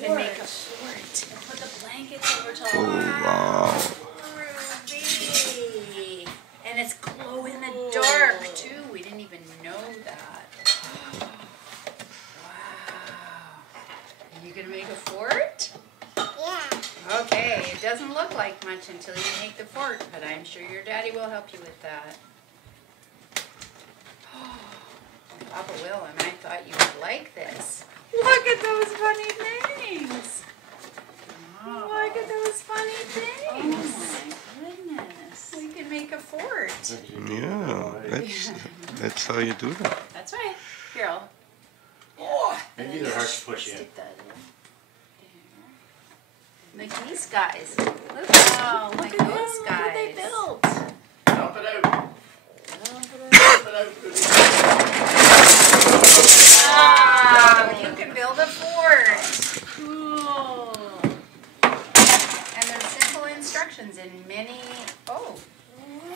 can make a fort. And put the blankets over top. Oh, wow. Ruby. And it's glow in the dark too. We didn't even know that. Wow. Are you gonna make a fort? Yeah. Okay, it doesn't look like much until you make the fort, but I'm sure your daddy will help you with that. Papa will, and I thought you would like this. Look at those funny things. Wow. Look at those funny things. Oh my goodness. We can make a fort. Yeah, that's how you do that. That's right. Here, I'll Maybe they're hard to push in. stick that in. There. Like these guys. Look, Wow, look like at them. those Look guys. what they built. Dump it out. Dump it out. Wow, you can build a fort. Cool. And there's simple instructions in many,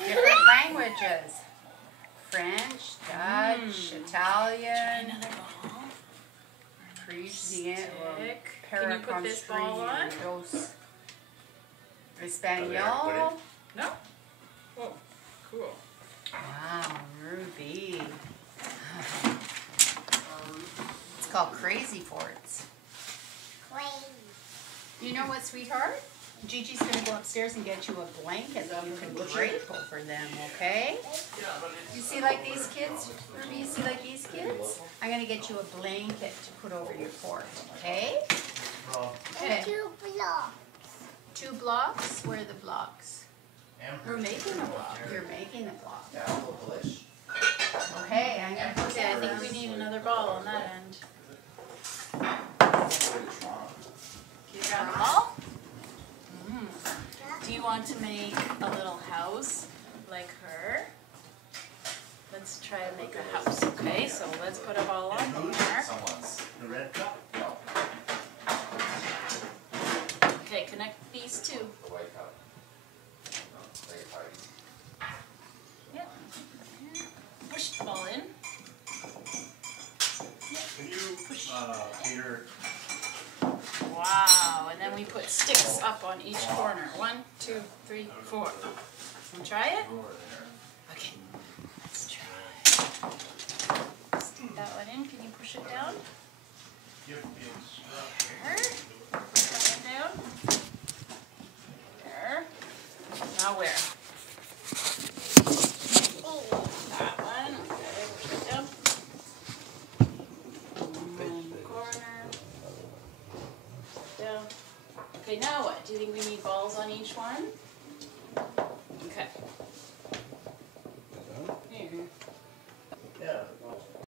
different languages. French, Dutch, Italian, Another ball. Parisian, Stick. Can you put this ball on? Espanol. No? Oh, cool. Wow, Ruby. It's called Crazy Forts. You know what, sweetheart? Gigi's going to go upstairs and get you a blanket that you can drape over them, okay? You see like these kids? Ruby, you see like these kids? I'm going to get you a blanket to put over your fort, okay? Okay. 2 blocks. 2 blocks? Where are the blocks? We're making a block. You're making a block. Okay, I'm going to put Okay, I that. think we need another ball on that end. You got the ball? Do you want to make a little house like her? Let's try to make a house, okay? So let's put a ball on there. The red cup? No. Okay, connect these two. The white cup. Yep. Push the ball in. Can you, Peter, Wow, and then we put sticks up on each corner. 1, 2, 3, 4. Want to try it? Okay, let's try. Stick that one in. Can you push it down? There. Push that one down. There. Now where? That one. Okay, push it down. Corner. Down. Okay, now what? Do you think we need balls on each one?